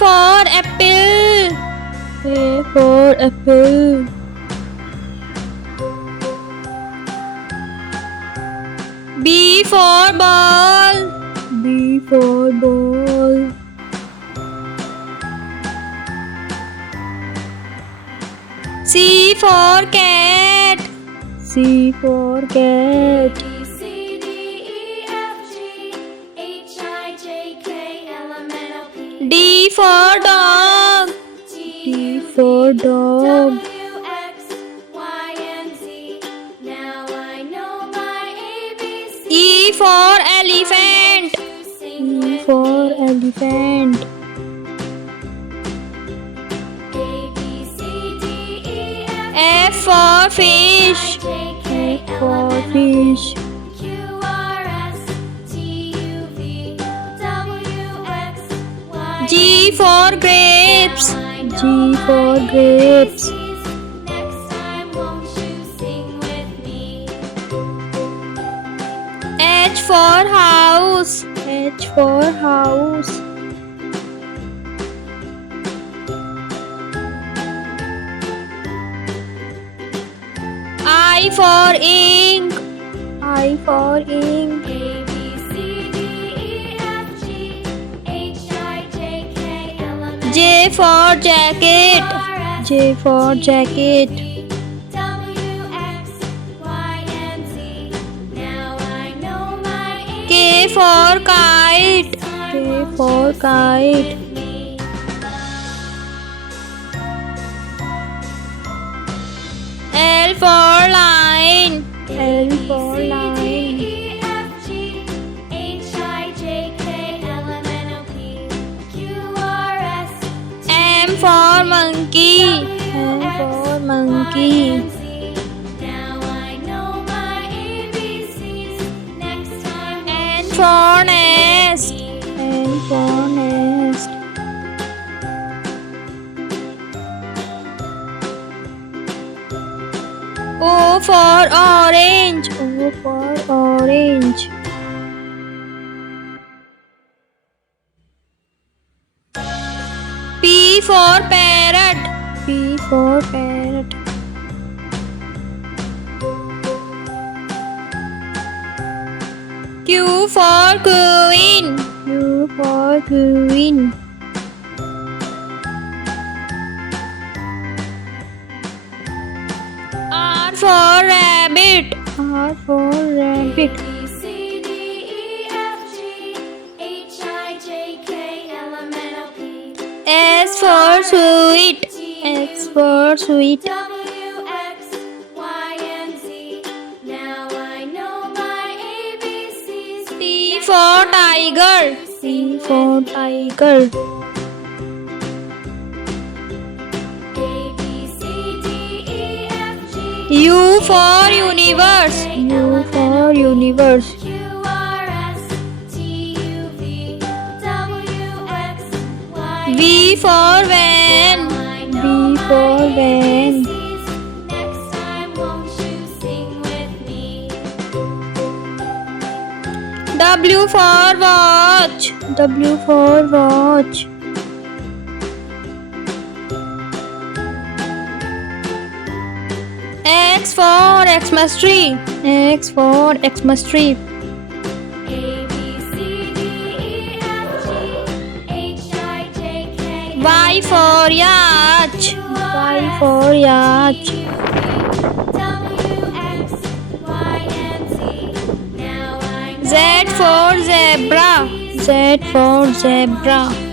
for apple. A for apple. B for ball. B for ball. C for cat. C for cat. D for dog. D for dog. E for elephant. E for elephant. F for fish. F for fish. G for grapes. G for grapes. H for house. H for house. I for ink. I for ink. J for jacket. J for jacket. K for kite. K for kite. L for line. L for line. M for monkey. M for monkey. N for nest. N for nest. O for orange. O for orange. P for parrot. P for parrot. Q for queen. Q for queen. R for rabbit. R for rabbit. S for sweet. S for sweet. T for tiger. T for tiger. U for universe. U for universe. V for van. V for van. W for watch. W for watch. X for Xmas tree. X for Xmas tree. Y for yacht. Y for yacht. Z for zebra. Z for zebra.